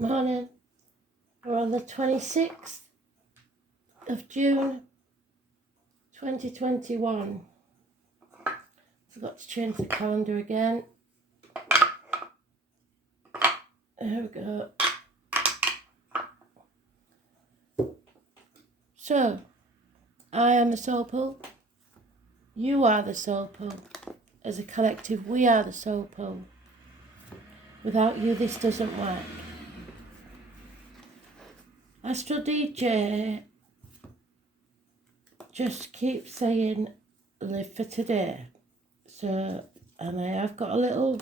Morning. We're on the 26th of June 2021. Forgot to change the calendar again. There we go. So, I am the soul pool. You are the soul pool. As a collective, we are the soul pool. Without you, this doesn't work. Astral DJ just keeps saying, live for today. So, and I have got a little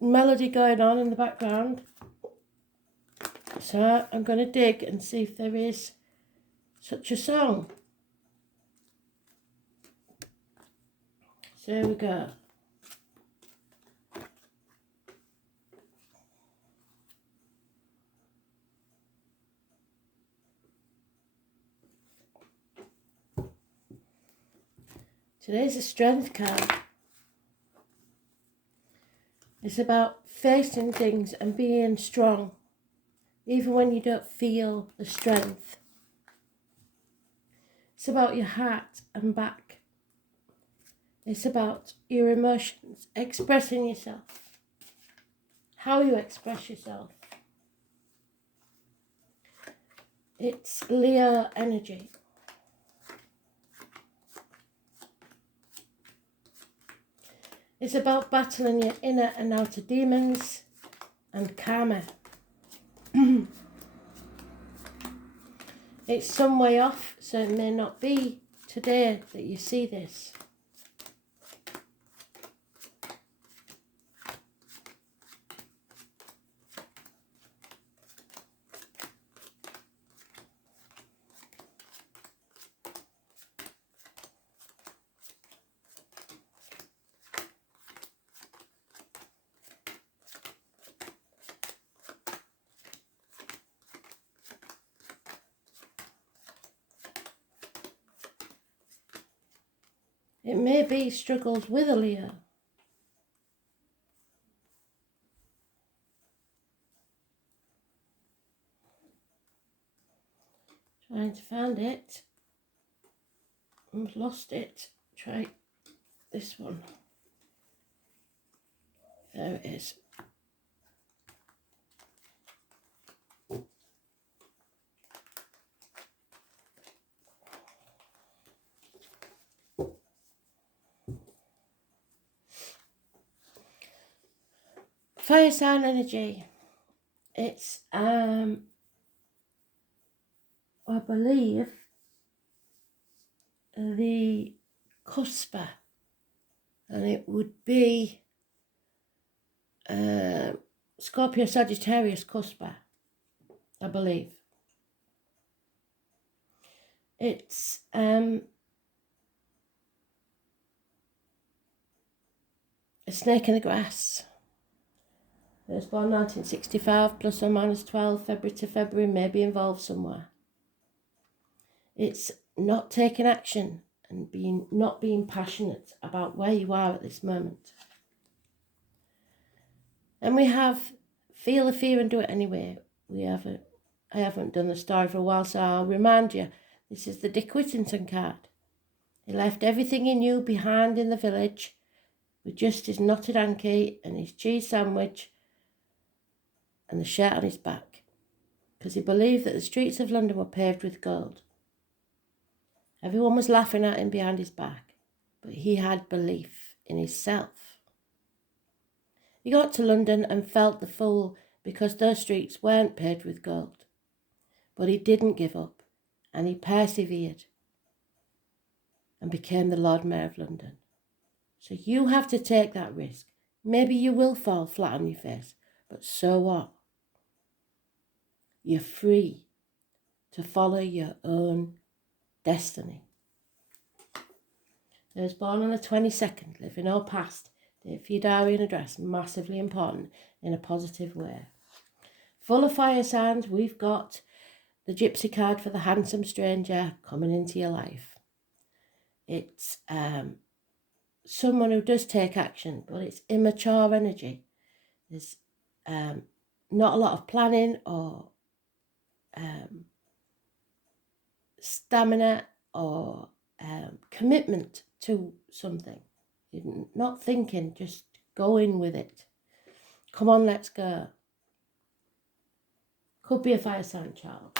melody going on in the background. So I'm going to dig and see if there is such a song. So here we go. Today's a strength card. It's about facing things and being strong, even when you don't feel the strength. It's about your heart and back. It's about your emotions, expressing yourself, how you express yourself. It's Leo energy. It's about battling your inner and outer demons and karma. It's some way off, so it may not be today that you see this. It may be struggles with a Leo. Trying to find it. I've lost it. Try this one. There it is. Fire sign energy. It's I believe the cuspa, and it would be Scorpio Sagittarius cuspa, I believe. It's a snake in the grass. It was born 1965, plus or minus 12, February to February, may be involved somewhere. It's not taking action and not being passionate about where you are at this moment. And we have feel the fear and do it anyway. I haven't done the story for a while, so I'll remind you. This is the Dick Whittington card. He left everything he knew behind in the village with just his knotted hanky and his cheese sandwich and the shirt on his back, because he believed that the streets of London were paved with gold. Everyone was laughing at him behind his back, but he had belief in himself. He got to London and felt the fool because those streets weren't paved with gold. But he didn't give up, and he persevered and became the Lord Mayor of London. So you have to take that risk. Maybe you will fall flat on your face, but so what? You're free to follow your own destiny. I was born on the 22nd, living or past, date for your diary and address, massively important in a positive way. Full of fire signs, we've got the Gypsy card for the handsome stranger coming into your life. It's someone who does take action, but it's immature energy. There's not a lot of planning or stamina or commitment to something. You're not thinking, just going with it. Come on, let's go. Could be a fire sign child.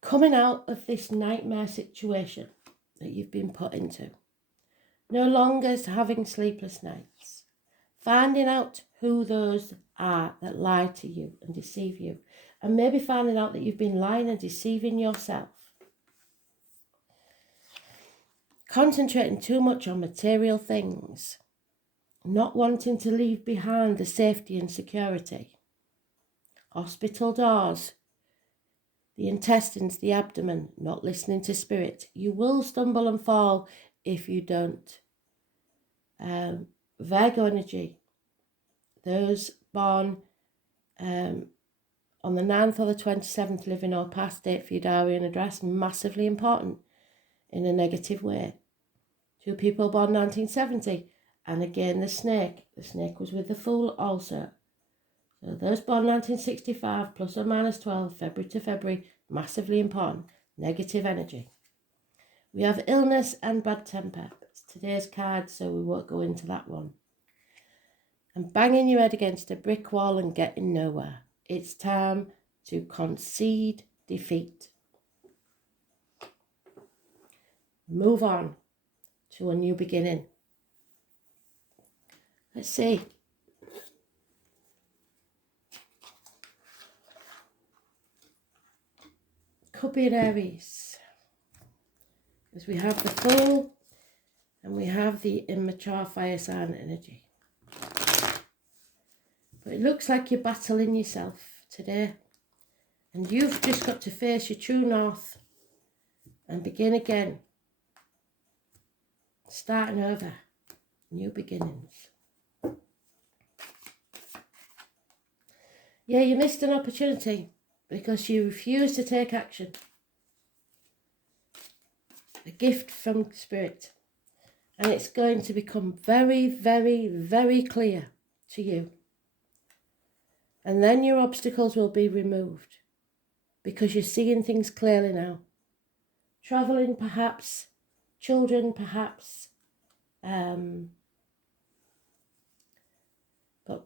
Coming out of this nightmare situation that you've been put into. No longer having sleepless nights. Finding out who those are that lie to you and deceive you. And maybe finding out that you've been lying and deceiving yourself. Concentrating too much on material things. Not wanting to leave behind the safety and security. Hospital doors. The intestines, the abdomen, not listening to spirit. You will stumble and fall if you don't. Virgo energy. Those born on the 9th or the 27th, living or past, date for your diary and address, massively important in a negative way. 2 people born 1970, and again the snake. The snake was with the Fool also. So those born 1965, plus or minus 12, February to February, massively important, negative energy. We have illness and bad temper. It's today's card, so we won't go into that one. And banging your head against a brick wall and getting nowhere. It's time to concede defeat. Move on to a new beginning. Let's see. Could be an Aries. Because we have the Fool and we have the immature fire sign energy. But it looks like you're battling yourself today. And you've just got to face your true north and begin again. Starting over. New beginnings. Yeah, you missed an opportunity because you refused to take action. A gift from Spirit. And it's going to become very, very, very clear to you. And then your obstacles will be removed because you're seeing things clearly now. Travelling perhaps, children perhaps, but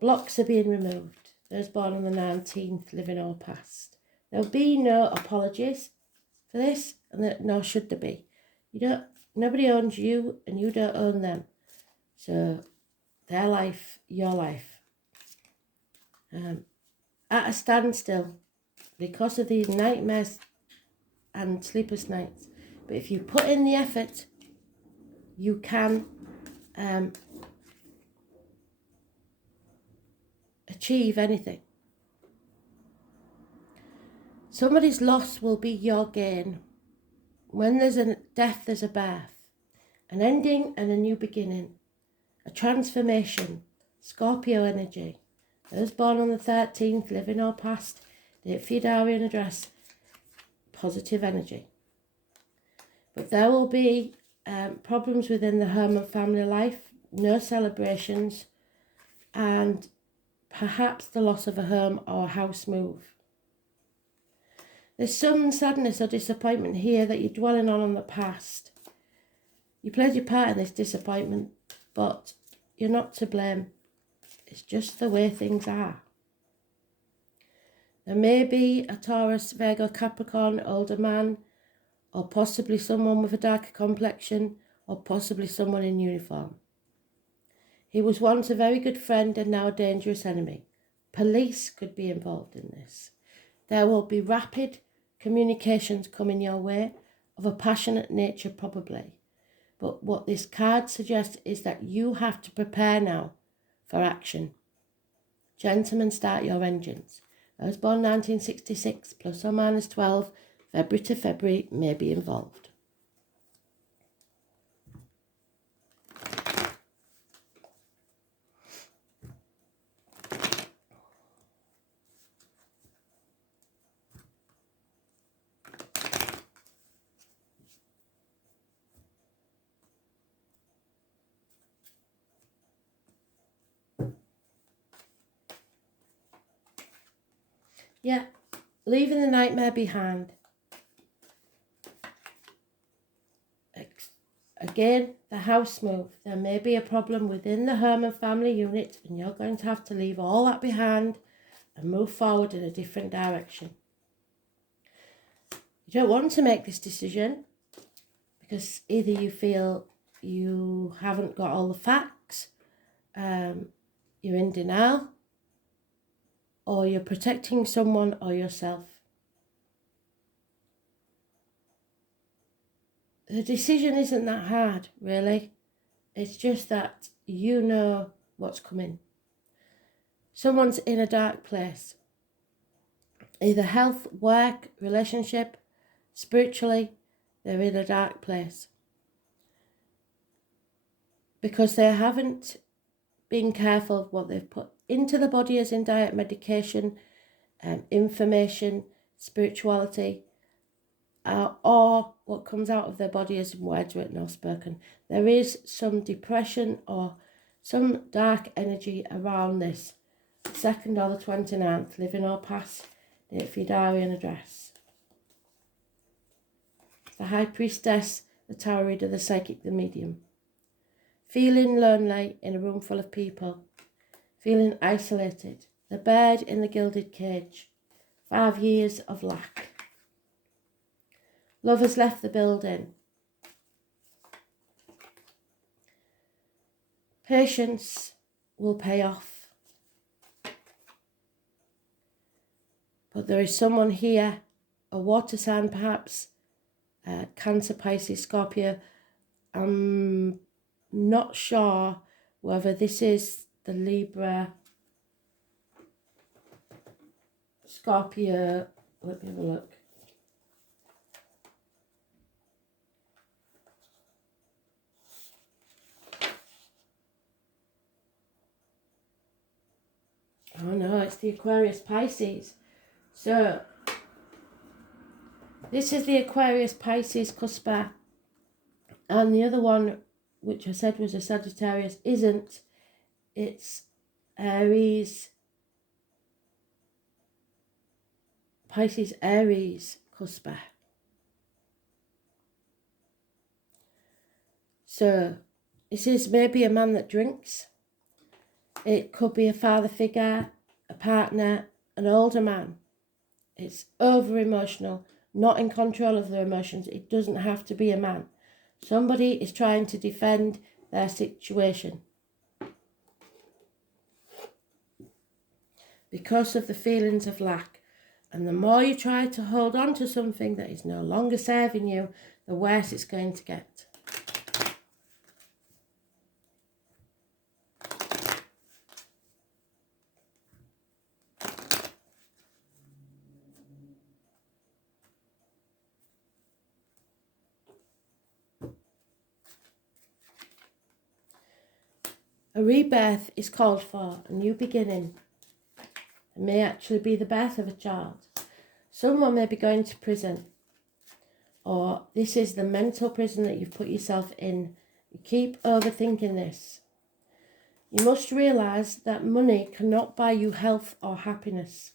blocks are being removed. Those born on the 19th, living or past. There'll be no apologies for this, and nor should there be. Nobody owns you and you don't own them. So their life, your life. At a standstill because of these nightmares and sleepless nights. But if you put in the effort, you can achieve anything. Somebody's loss will be your gain. When there's a death, there's a birth. An ending and a new beginning. A transformation. Scorpio energy. Those born on the 13th, living or past, date for your diary and address, positive energy. But there will be problems within the home and family life, no celebrations, and perhaps the loss of a home or a house move. There's some sadness or disappointment here that you're dwelling on the past. You played your part in this disappointment, but you're not to blame. It's just the way things are. There may be a Taurus, Virgo, Capricorn, older man, or possibly someone with a darker complexion, or possibly someone in uniform. He was once a very good friend and now a dangerous enemy. Police could be involved in this. There will be rapid communications coming your way, of a passionate nature probably. But what this card suggests is that you have to prepare now for action. Gentlemen, start your engines. Those born 1966, plus or minus 12, February to February, may be involved. Yeah, leaving the nightmare behind. Again, the house move. There may be a problem within the home and family unit, and you're going to have to leave all that behind and move forward in a different direction. You don't want to make this decision because either you feel you haven't got all the facts, you're in denial, or you're protecting someone or yourself. The decision isn't that hard, really. It's just that you know what's coming. Someone's in a dark place. Either health, work, relationship, spiritually, they're in a dark place. Because they haven't been careful of what they've put into the body as in diet, medication, information, spirituality, or what comes out of their body as in words written or spoken. There is some depression or some dark energy around this 2nd or the 29th, living or past, date for your diary and address. The High Priestess, the Tower Reader, the Psychic, the Medium. Feeling lonely in a room full of people. Feeling isolated. The bird in the gilded cage. 5 years of lack. Love has left the building. Patience will pay off. But there is someone here, a water sign perhaps, Cancer, Pisces, Scorpio. I'm not sure whether this is the Libra, Scorpio. Let me have a look. Oh no, it's the Aquarius, Pisces. So, this is the Aquarius, Pisces, Cuspa. And the other one, which I said was a Sagittarius, isn't. It's Aries, Pisces, Aries, Cuspa. So, this is maybe a man that drinks. It could be a father figure, a partner, an older man. It's over emotional, not in control of their emotions. It doesn't have to be a man. Somebody is trying to defend their situation because of the feelings of lack. And the more you try to hold on to something that is no longer serving you, the worse it's going to get. A rebirth is called for, a new beginning. It may actually be the birth of a child. Someone may be going to prison, or this is the mental prison that you've put yourself in. You keep overthinking this. You must realise that money cannot buy you health or happiness.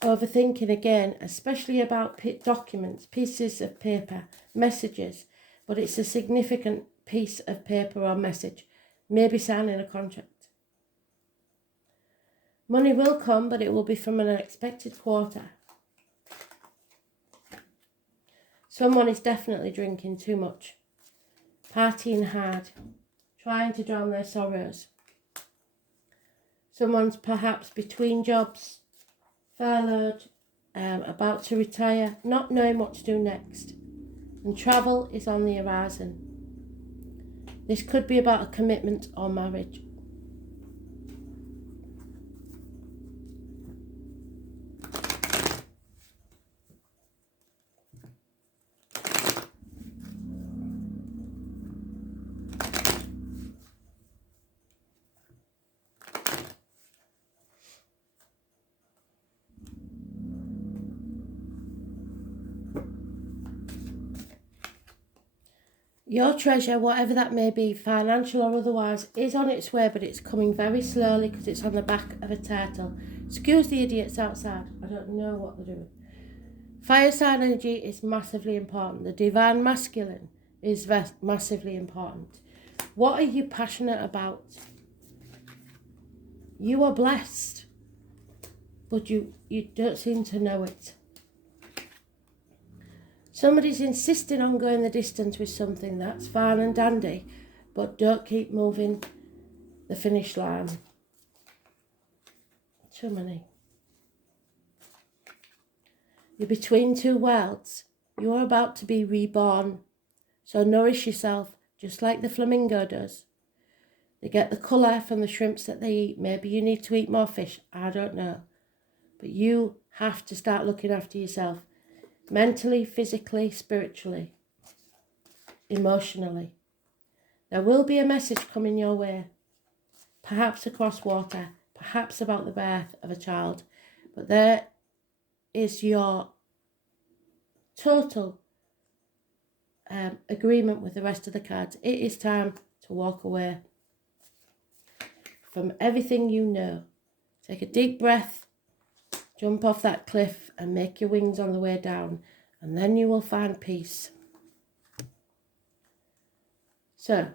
Overthinking again, especially about documents, pieces of paper, messages, but it's a significant piece of paper or message, maybe signing a contract. Money will come, but it will be from an unexpected quarter. Someone is definitely drinking too much, partying hard, trying to drown their sorrows. Someone's perhaps between jobs, furloughed, about to retire, not knowing what to do next. And travel is on the horizon. This could be about a commitment or marriage. Your treasure, whatever that may be, financial or otherwise, is on its way, but it's coming very slowly because it's on the back of a turtle. Excuse the idiots outside. I don't know what they're doing. Fire sign energy is massively important. The divine masculine is massively important. What are you passionate about? You are blessed, but you don't seem to know it. Somebody's insisting on going the distance with something. That's fine and dandy, but don't keep moving the finish line. Too many. You're between two worlds. You're about to be reborn. So nourish yourself just like the flamingo does. They get the colour from the shrimps that they eat. Maybe you need to eat more fish. I don't know. But you have to start looking after yourself. Mentally, physically, spiritually, emotionally. There will be a message coming your way. Perhaps across water. Perhaps about the birth of a child. But there is your total agreement with the rest of the cards. It is time to walk away from everything you know. Take a deep breath, jump off that cliff and make your wings on the way down, and then you will find peace. So,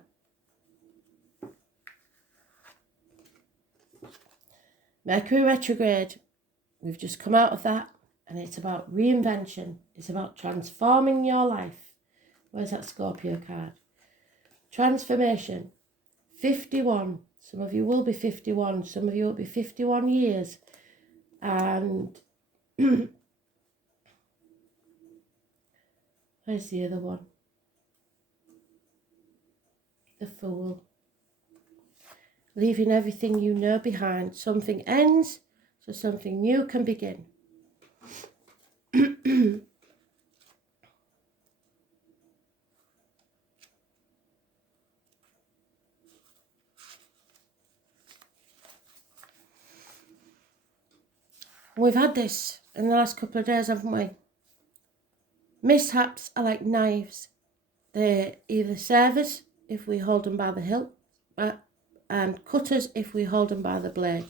Mercury retrograde, we've just come out of that, and it's about reinvention. It's about transforming your life. Where's that Scorpio card? Transformation. 51. Some of you will be 51. Some of you will be 51 years. And where's the other one? The Fool. Leaving everything you know behind. Something ends, so something new can begin. We've had this in the last couple of days, haven't we? Mishaps are like knives. They either serve us if we hold them by the hilt, and cut us if we hold them by the blade.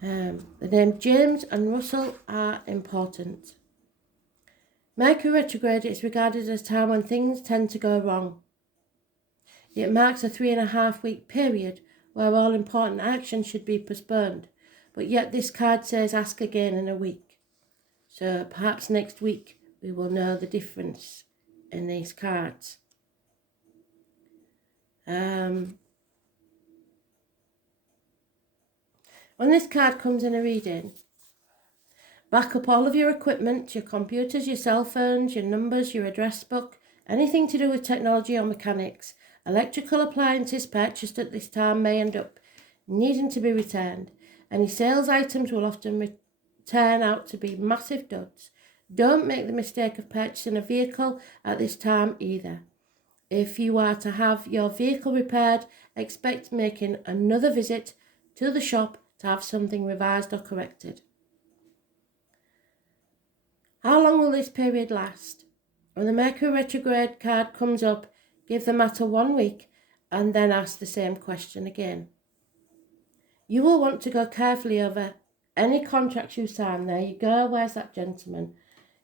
The names James and Russell are important. Mercury retrograde is regarded as a time when things tend to go wrong. It marks a 3.5 week period where all important action should be postponed. But yet this card says ask again in a week. So perhaps next week we will know the difference in these cards. When this card comes in a reading, back up all of your equipment, your computers, your cell phones, your numbers, your address book, anything to do with technology or mechanics. Electrical appliances purchased at this time may end up needing to be returned. Any sales items will often turn out to be massive duds. Don't make the mistake of purchasing a vehicle at this time either. If you are to have your vehicle repaired, expect making another visit to the shop to have something revised or corrected. How long will this period last? When the Mercury retrograde card comes up, give the matter 1 week and then ask the same question again. You will want to go carefully over any contracts you sign. There you go. Where's that gentleman?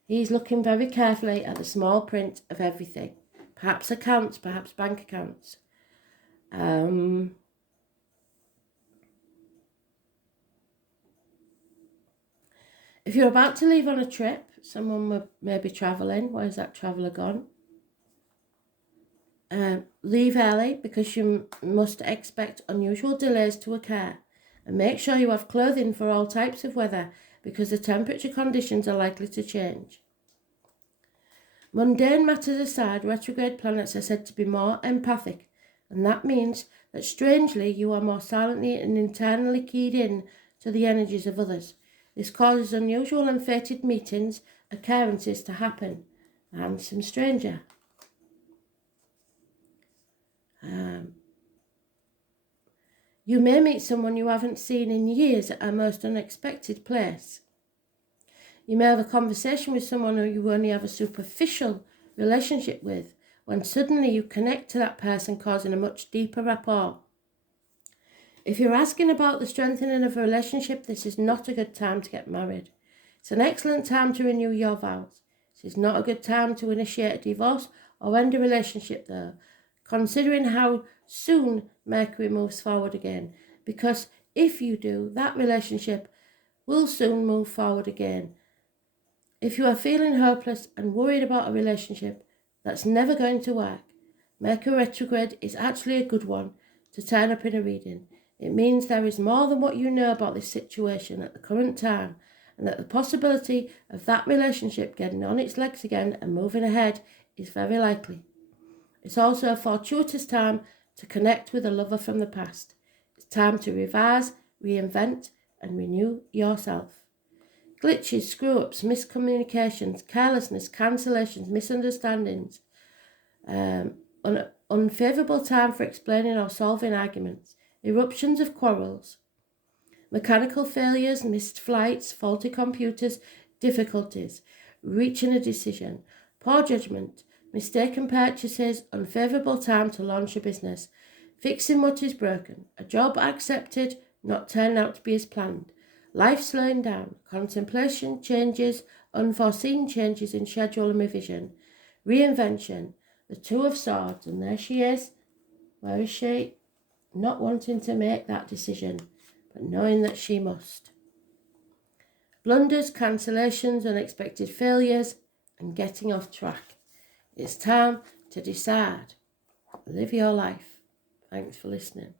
He's looking very carefully at the small print of everything. Perhaps accounts, perhaps bank accounts. If you're about to leave on a trip, someone may be travelling. Where's that traveller gone? Leave early because you must expect unusual delays to occur. And make sure you have clothing for all types of weather because the temperature conditions are likely to change. Mundane matters aside, retrograde planets are said to be more empathic, and that means that strangely you are more silently and internally keyed in to the energies of others. This causes unusual and fated meetings, occurrences to happen, and some stranger. You may meet someone you haven't seen in years at a most unexpected place. You may have a conversation with someone who you only have a superficial relationship with, when suddenly you connect to that person, causing a much deeper rapport. If you're asking about the strengthening of a relationship, this is not a good time to get married. It's an excellent time to renew your vows. This is not a good time to initiate a divorce or end a relationship though, considering how soon Mercury moves forward again, because if you do, that relationship will soon move forward again. If you are feeling hopeless and worried about a relationship that's never going to work, Mercury retrograde is actually a good one to turn up in a reading. It means there is more than what you know about this situation at the current time, and that the possibility of that relationship getting on its legs again and moving ahead is very likely. It's also a fortuitous time to connect with a lover from the past. It's time to revise, reinvent, and renew yourself. Glitches, screw-ups, miscommunications, carelessness, cancellations, misunderstandings, unfavourable time for explaining or solving arguments, eruptions of quarrels, mechanical failures, missed flights, faulty computers, difficulties, reaching a decision, poor judgment, mistaken purchases, unfavourable time to launch a business, fixing what is broken, a job accepted, not turned out to be as planned, life slowing down, contemplation, changes, unforeseen changes in schedule and revision, reinvention, the Two of Swords, and there she is. Where is she? Not wanting to make that decision, but knowing that she must. Blunders, cancellations, unexpected failures, and getting off track. It's time to decide. Live your life. Thanks for listening.